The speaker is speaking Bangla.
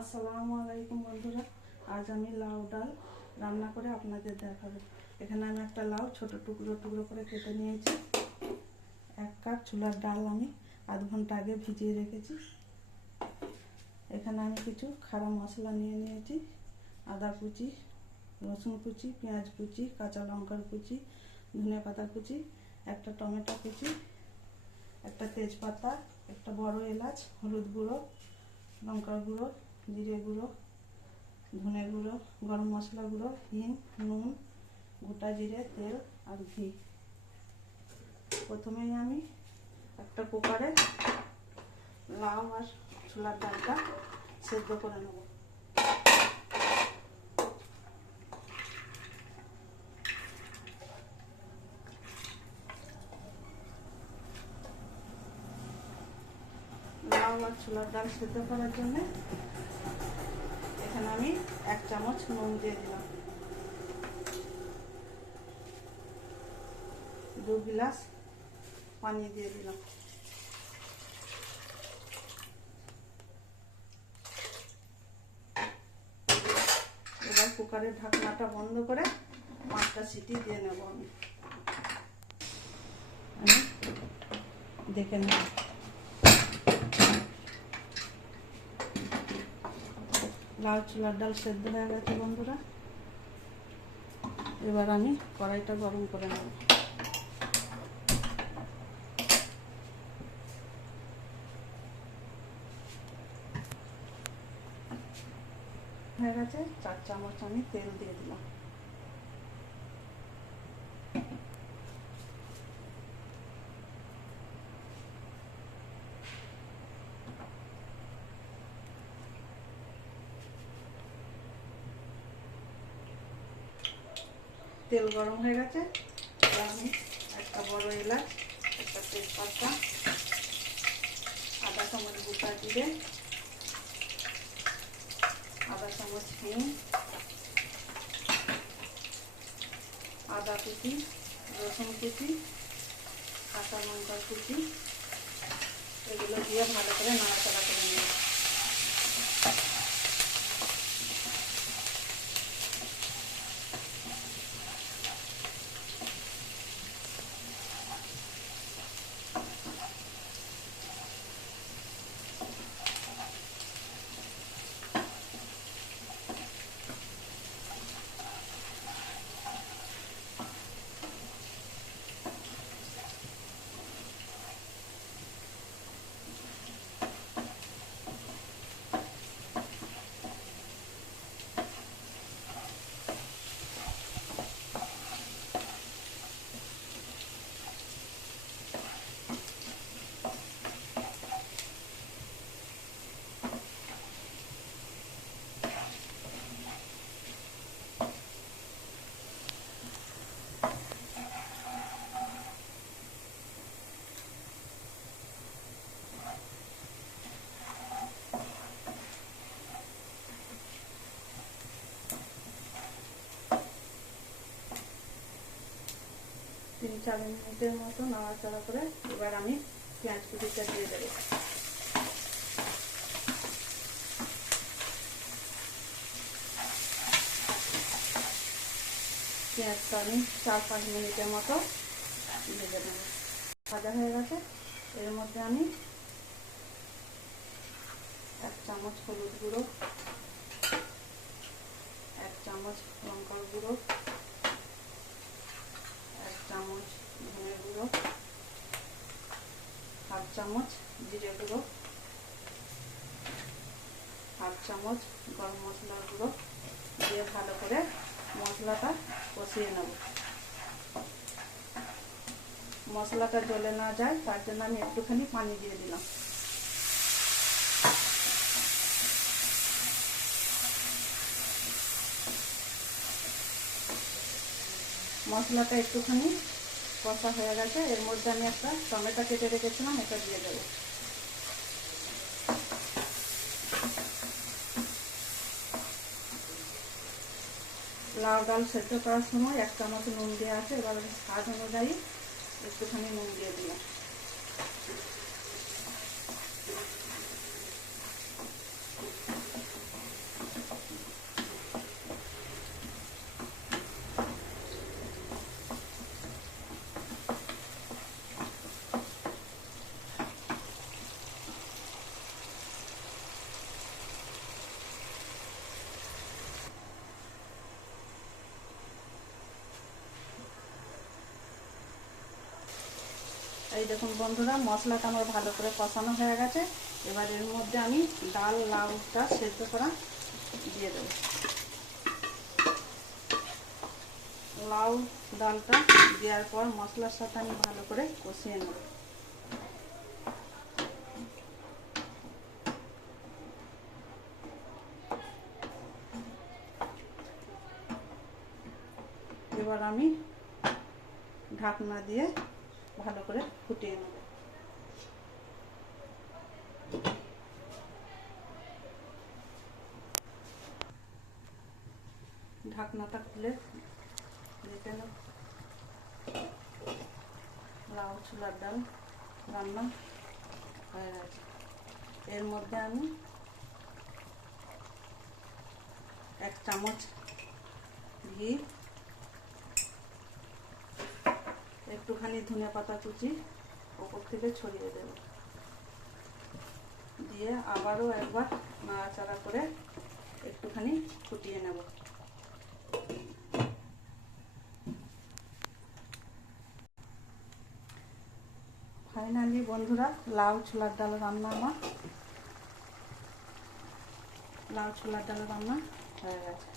আসসালামু আলাইকুম বন্ধুরা, আজ আমি লাউ ডাল রান্না করে আপনাদের দেখাবো। এখানে আমি একটা লাউ ছোট টুকরো টুকরো করে কেটে নিয়েছি। 1 কাপ ছোলার ডাল আমি আধ ঘন্টা আগে ভিজিয়ে রেখেছি। এখানে আমি কিছু খাড়া মশলা নিয়ে নিয়েছি। আদা কুচি, রসুন কুচি, পেঁয়াজ কুচি, কাঁচা লঙ্কার কুচি, ধনে পাতা কুচি, একটা টমেটো কুচি, একটা তেজপাতা, একটা বড় এলাচ, হলুদ গুঁড়ো, লঙ্কার গুঁড়ো, জিরে গুঁড়ো, ধনে গুঁড়ো, গরম মশলা গুঁড়ো, হিং, নুন, গোটা জিরে, তেল আর ঘি। প্রথমেই আমি একটা কুকারে লাউ আর ছোলার ডালটা সেদ্ধ করে নেব। লাউ আর ছোলার ডাল সেদ্ধ করার জন্য এখানে আমি 1 চামচ নুন দিয়ে দিলাম, 2 গ্লাস পানি দিয়ে দিলাম। এবার কুকারের ঢাকনাটা বন্ধ করে 5টা সিটি দিয়ে নেব। আমি দেখে নেব। লাউ ছোলার ডাল সেদ্ধ হয়ে গেছে বন্ধুরা। এবার আমি কড়াইটা গরম করে নেব। হয়ে গেছে, 4 চামচ আমি তেল দিয়ে দিলাম। তেল গরম হয়ে গেছে, আমি একটা বড় এলাচ, একটা তেজপাতা, আধা চামচ গোটা জিরে, আধা চামচ হিং, আদা কুচি, রসুন কুচি, কাঁচা লঙ্কা কুচি, এগুলো দিয়ে ভালো করে নাড়াচাড়া করে নেব। তিন 4 মিনিটের মতো নাড়াচাড়া করে এবার আমি পেঁয়াজ কুচিটা দিয়ে দেবো। পেঁয়াজটা আমি 4-5 মিনিটের মতো ভেজে নেব। ভাজা হয়ে গেছে, এর মধ্যে আমি 1 চামচ হলুদ গুঁড়ো, 1 চামচ লঙ্কার গুঁড়ো, 1 চামচ ধনে গুঁড়ো, 1/2 চামচ জিরে গুঁড়ো, 1/2 চামচ গরম মশলার গুঁড়ো দিয়ে ভালো করে মশলাটা কষিয়ে নেব। মশলাটা জ্বলে না যায় তার জন্য আমি একটুখানি পানি দিয়ে দিলাম। মশলাটা একটুখানি কষা হয়ে গেছে, এর মধ্যে আমি একটা টমেটো কেটে রেখেছিলাম, এটা দিয়ে দেবো। লাউ ডাল সেদ্ধ করার সময় 1 চামচ নুন দেওয়া আছে, এবার স্বাদ অনুযায়ী একটুখানি নুন দিয়ে দিলাম। দেখুন বন্ধুরা, মশলাটা আমার ভালো করে কষানো হয়ে গেছে। এবার এর মধ্যে আমি ডাল লাউটা সেদ্ধ করা দিয়ে দেবো। লাউ ডালটা দেওয়ার পর মশলার সাথে আমি ভালো করে কষিয়ে নেব। এবার আমি ঢাকনা দিয়ে ভালো করে ফুটিয়ে নেব। ঢাকনাটা খুলে দেখে নেব। লাউ ছোলার ডাল রান্না হয়ে গেছে। এর মধ্যে আমি 1 চামচ ঘি, একটুখানি ধনেপাতা কুচি ওপর থেকে ছড়িয়ে দেব, দিয়ে আবারও একবার নাড়াচাড়া করে একটুখানি ফুটিয়ে নেব। ফাইনালি বন্ধুরা, লাউ ছোলার ডাল রান্না আমার লাউ ছোলার ডাল রান্না হয়ে গেছে।